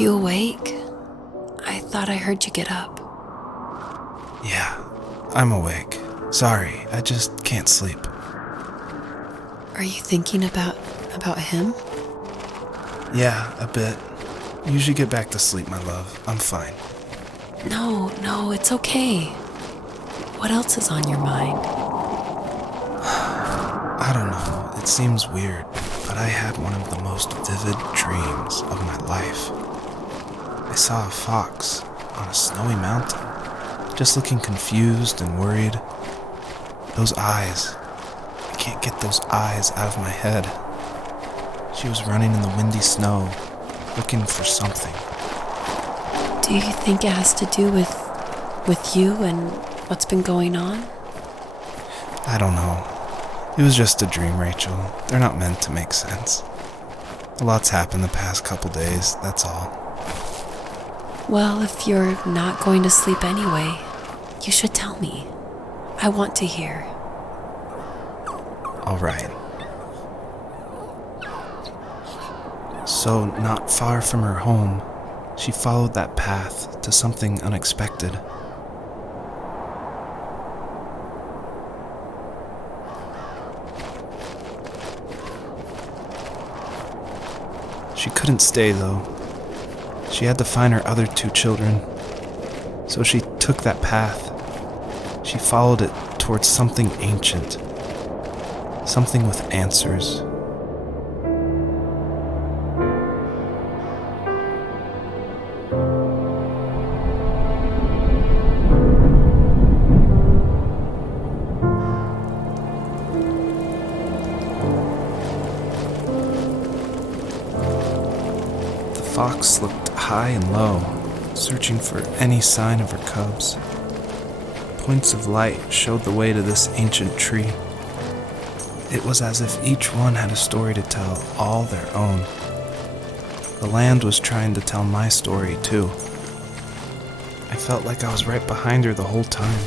you awake? I thought I heard you get up. Yeah, I'm awake. Sorry, I just can't sleep. Are you thinking about him? Yeah, a bit. Usually get back to sleep, my love. I'm fine. No, it's okay. What else is on your mind? I don't know, it seems weird, but I had one of the most vivid dreams of my life. I saw a fox on a snowy mountain, just looking confused and worried. Those eyes, I can't get those eyes out of my head. She was running in the windy snow, looking for something. Do you think it has to do with you and what's been going on? I don't know. It was just a dream, Rachel. They're not meant to make sense. A lot's happened the past couple days, that's all. Well, if you're not going to sleep anyway, you should tell me. I want to hear. All right. So, not far from her home, she followed that path to something unexpected. She couldn't stay, though. She had to find her other 2 children. So she took that path. She followed it towards something ancient. Something with answers. The fox looked high and low, searching for any sign of her cubs. Points of light showed the way to this ancient tree. It was as if each one had a story to tell, all their own. The land was trying to tell my story, too. I felt like I was right behind her the whole time.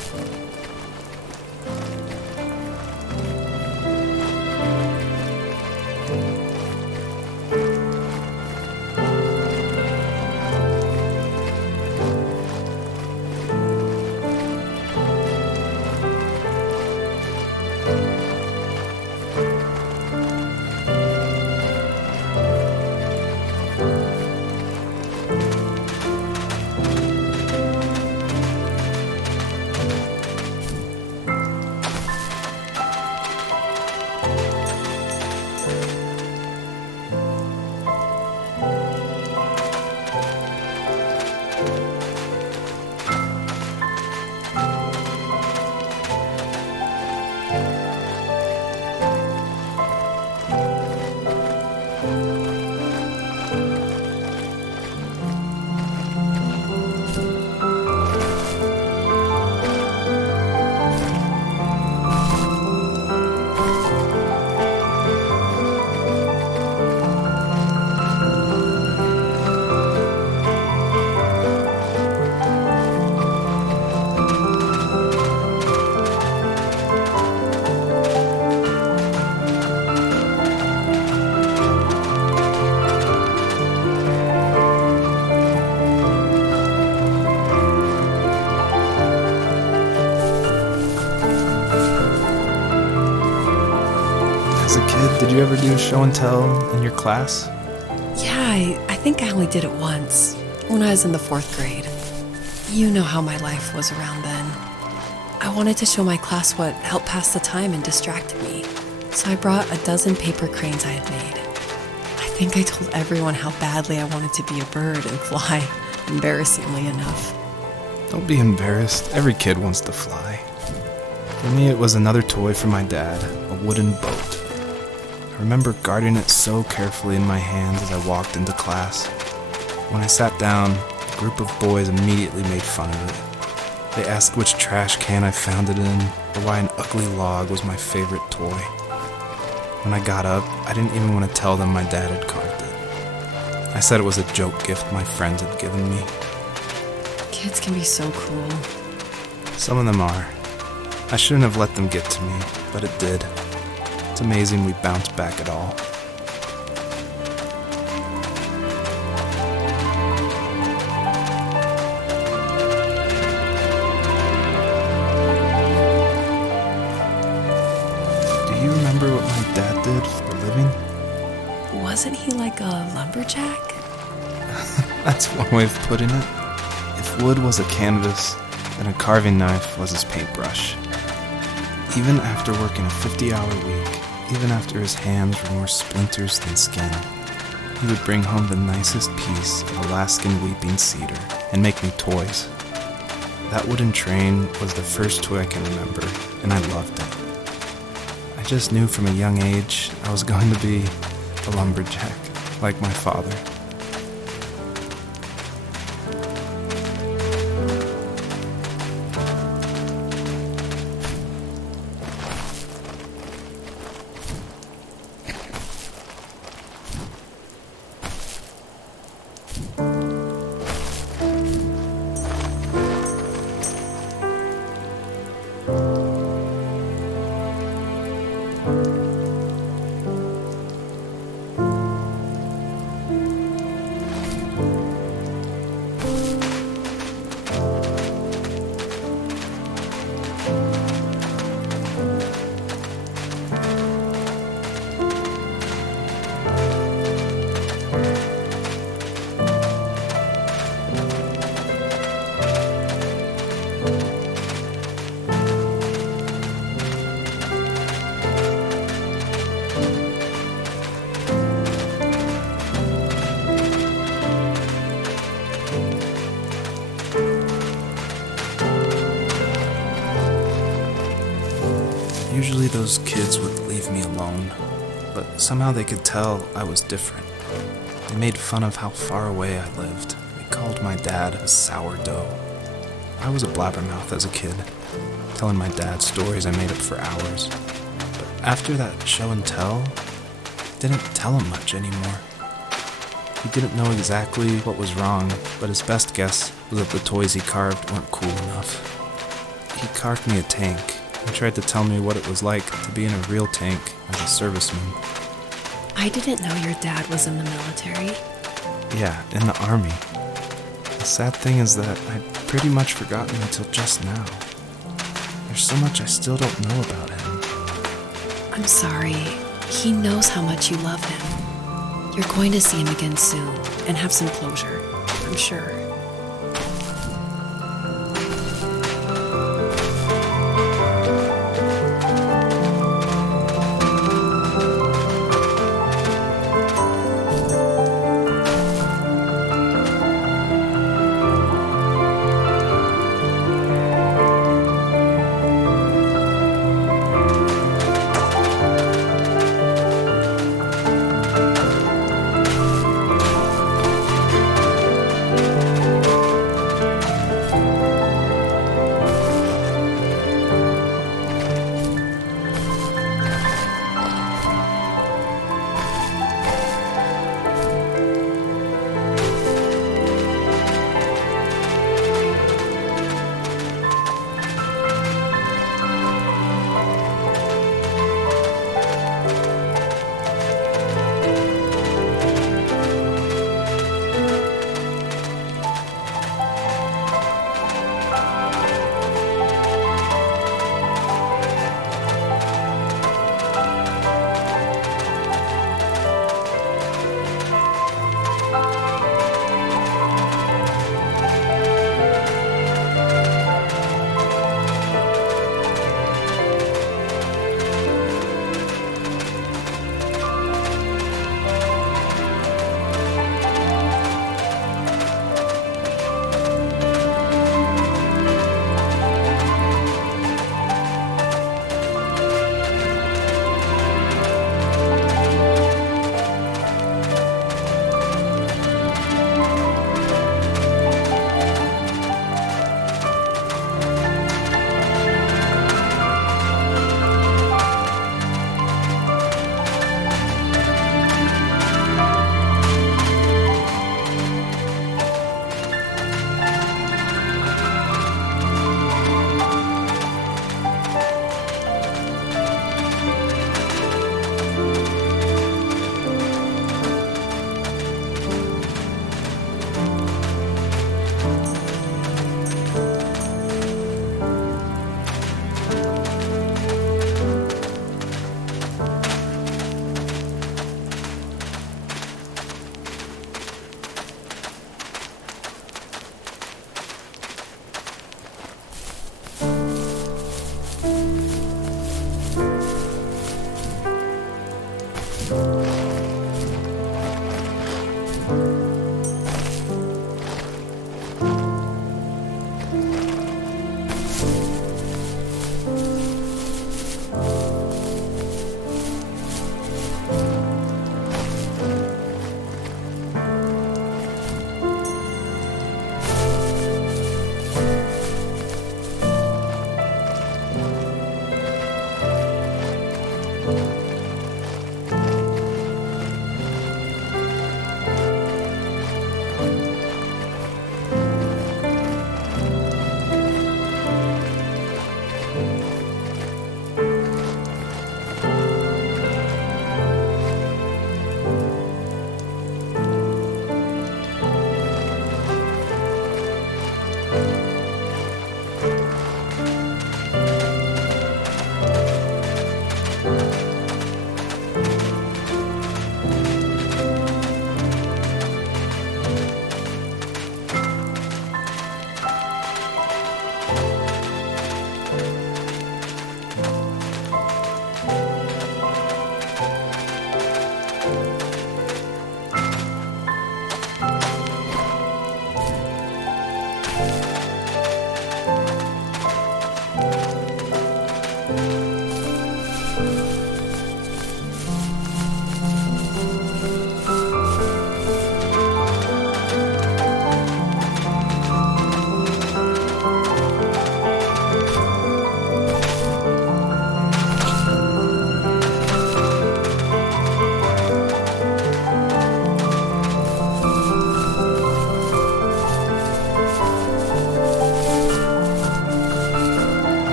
As a kid, did you ever do show and tell in your class? Yeah, I think I only did it once, when I was in the 4th grade. You know how my life was around then. I wanted to show my class what helped pass the time and distracted me, so I brought a dozen paper cranes I had made. I think I told everyone how badly I wanted to be a bird and fly, embarrassingly enough. Don't be embarrassed. Every kid wants to fly. For me, it was another toy from my dad, a wooden boat. I remember guarding it so carefully in my hands as I walked into class. When I sat down, a group of boys immediately made fun of it. They asked which trash can I found it in, or why an ugly log was my favorite toy. When I got up, I didn't even want to tell them my dad had carved it. I said it was a joke gift my friends had given me. Kids can be so cruel. Some of them are. I shouldn't have let them get to me, but it did. It's amazing we bounced back at all. you remember what my dad did for a living? Wasn't he like a lumberjack? That's one way of putting it. If wood was a canvas, then a carving knife was his paintbrush. Even after working a 50-hour week, even after his hands were more splinters than skin, he would bring home the nicest piece of Alaskan weeping cedar and make me toys. That wooden train was the first toy I can remember, and I loved it. I just knew from a young age I was going to be a lumberjack, like my father. Usually those kids would leave me alone, but somehow they could tell I was different. They made fun of how far away I lived. They called my dad a sourdough. I was a blabbermouth as a kid, telling my dad stories I made up for hours. But after that show and tell, I didn't tell him much anymore. He didn't know exactly what was wrong, but his best guess was that the toys he carved weren't cool enough. He carved me a tank and tried to tell me what it was like to be in a real tank as a serviceman. I didn't know your dad was in the military. Yeah, in the army. The sad thing is that I'd pretty much forgotten until just now. There's so much I still don't know about him. I'm sorry. He knows how much you love him. You're going to see him again soon and have some closure, I'm sure.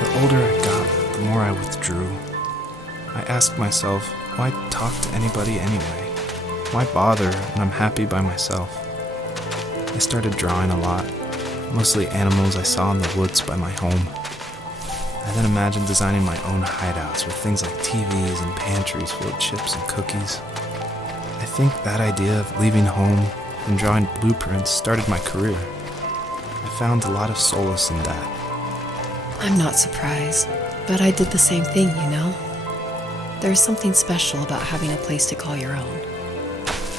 The older I got, the more I withdrew. I asked myself, why talk to anybody anyway? Why bother when I'm happy by myself? I started drawing a lot, mostly animals I saw in the woods by my home. I then imagined designing my own hideouts with things like TVs and pantries full of chips and cookies. I think that idea of leaving home and drawing blueprints started my career. I found a lot of solace in that. I'm not surprised, but I did the same thing, you know? There's something special about having a place to call your own.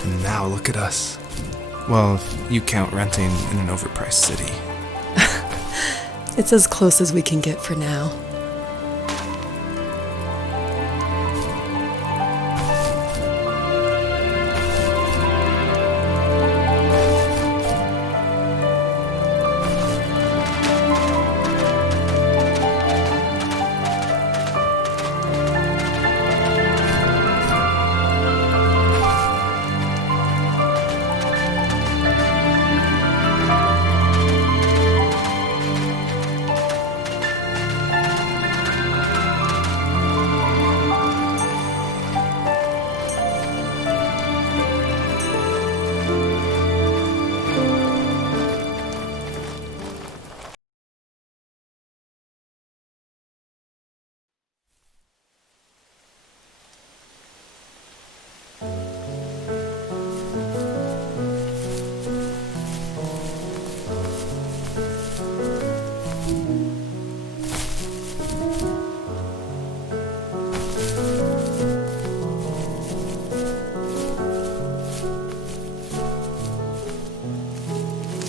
And now look at us. Well, if you count renting in an overpriced city. It's as close as we can get for now.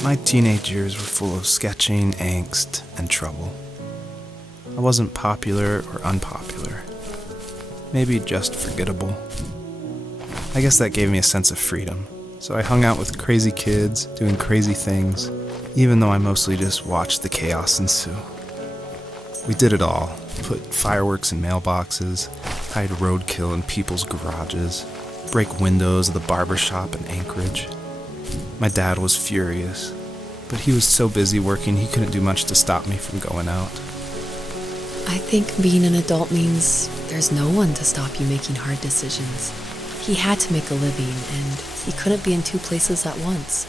My teenage years were full of sketching, angst, and trouble. I wasn't popular or unpopular. Maybe just forgettable. I guess that gave me a sense of freedom, so I hung out with crazy kids, doing crazy things, even though I mostly just watched the chaos ensue. We did it all. Put fireworks in mailboxes, hide roadkill in people's garages, break windows of the barber shop in Anchorage. My dad was furious, but he was so busy working he couldn't do much to stop me from going out. I think being an adult means there's no one to stop you making hard decisions. He had to make a living, and he couldn't be in two places at once.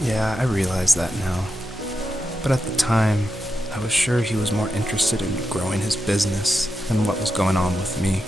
Yeah, I realize that now. But at the time, I was sure he was more interested in growing his business than what was going on with me.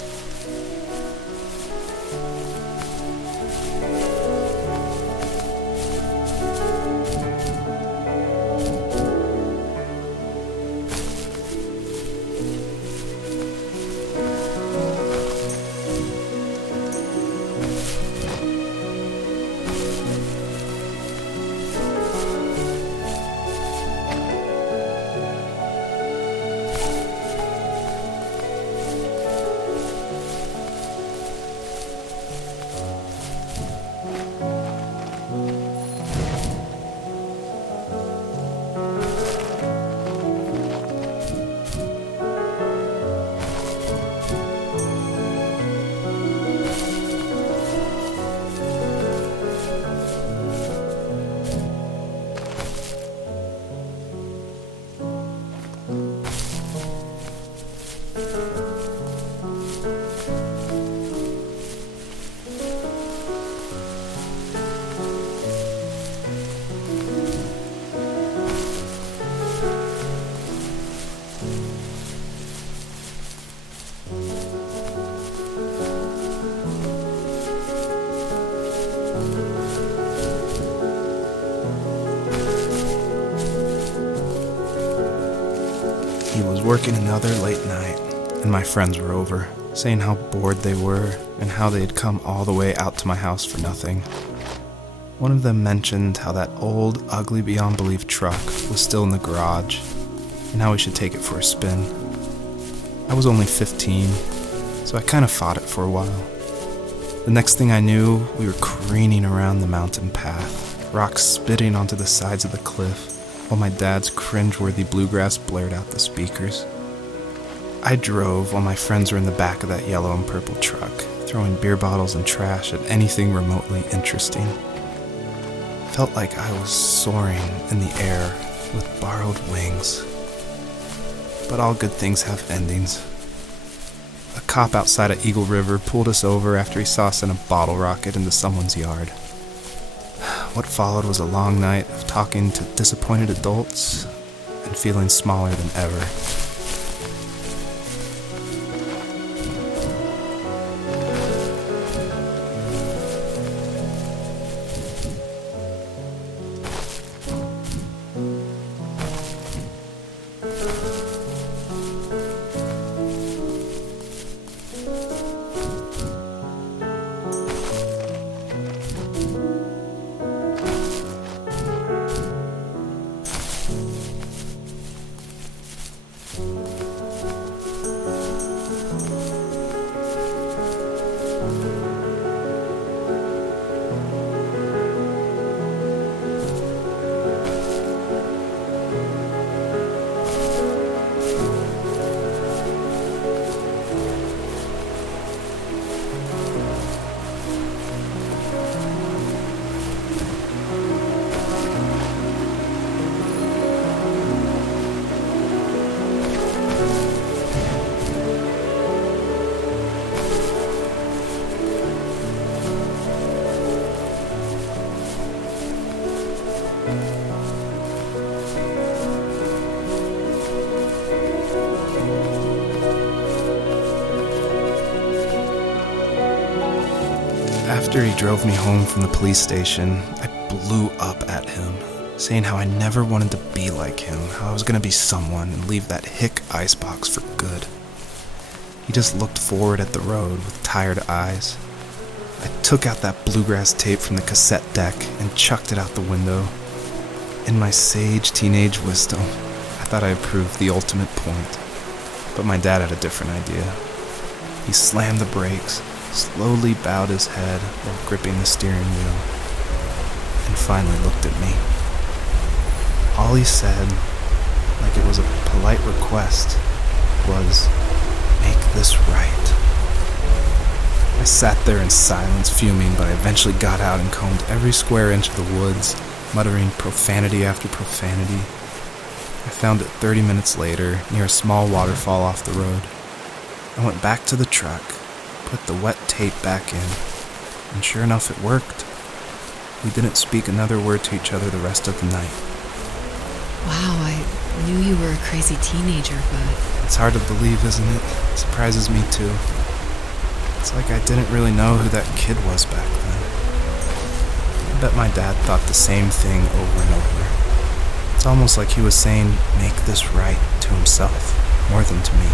He was working another late night, and my friends were over, saying how bored they were and how they had come all the way out to my house for nothing. One of them mentioned how that old, ugly beyond belief truck was still in the garage, and how we should take it for a spin. I was only 15, so I kind of fought it for a while. The next thing I knew, we were careening around the mountain path, rocks spitting onto the sides of the cliff, while my dad's cringeworthy bluegrass blared out the speakers. I drove while my friends were in the back of that yellow and purple truck, throwing beer bottles and trash at anything remotely interesting. Felt like I was soaring in the air with borrowed wings. But all good things have endings. A cop outside of Eagle River pulled us over after he saw us in a bottle rocket into someone's yard. What followed was a long night of talking to disappointed adults and feeling smaller than ever. After he drove me home from the police station, I blew up at him, saying how I never wanted to be like him, how I was going to be someone and leave that hick icebox for good. He just looked forward at the road with tired eyes. I took out that bluegrass tape from the cassette deck and chucked it out the window. In my sage teenage wisdom, I thought I proved the ultimate point, but my dad had a different idea. He slammed the brakes, slowly bowed his head while gripping the steering wheel, and finally looked at me. All he said, like it was a polite request, was, "Make this right." I sat there in silence, fuming, but I eventually got out and combed every square inch of the woods, muttering profanity after profanity. I found it 30 minutes later near a small waterfall off the road. I went back to the truck, put the wet tape back in, and sure enough it worked. We didn't speak another word to each other the rest of the night. Wow, I knew you were a crazy teenager, but... It's hard to believe, isn't it? It surprises me too. It's like I didn't really know who that kid was back then. I bet my dad thought the same thing over and over. It's almost like he was saying, make this right, to himself, more than to me.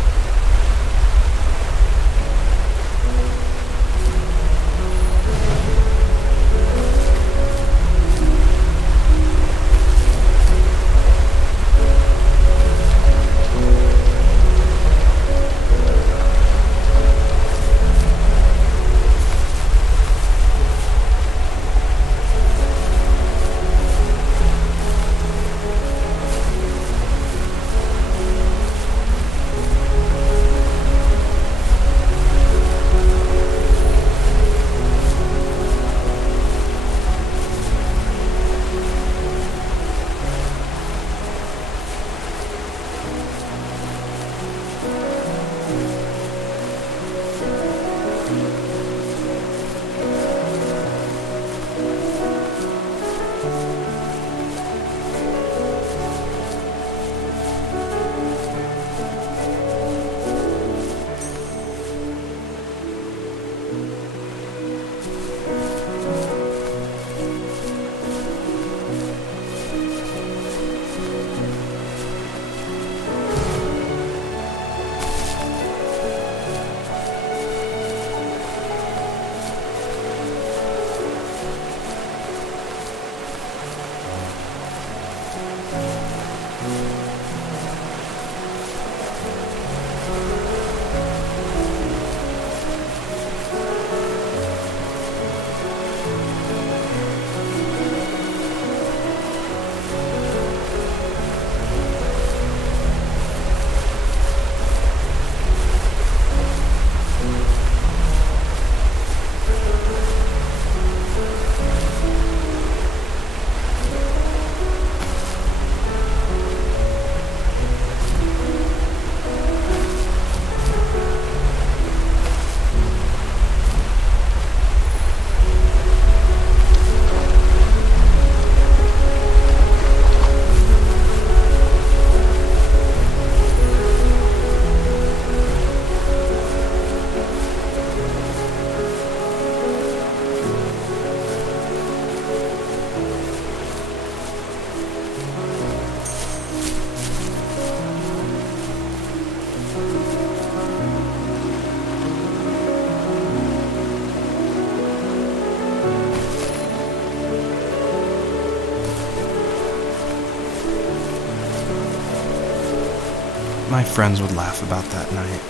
My friends would laugh about that night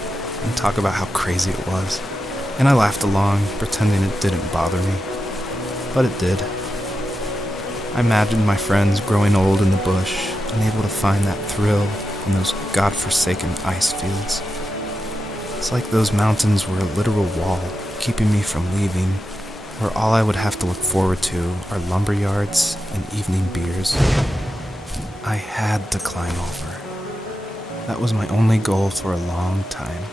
and talk about how crazy it was, and I laughed along, pretending it didn't bother me. But it did. I imagined my friends growing old in the bush, unable to find that thrill in those godforsaken ice fields. It's like those mountains were a literal wall, keeping me from leaving, where all I would have to look forward to are lumber yards and evening beers. I had to climb over. That was my only goal for a long time.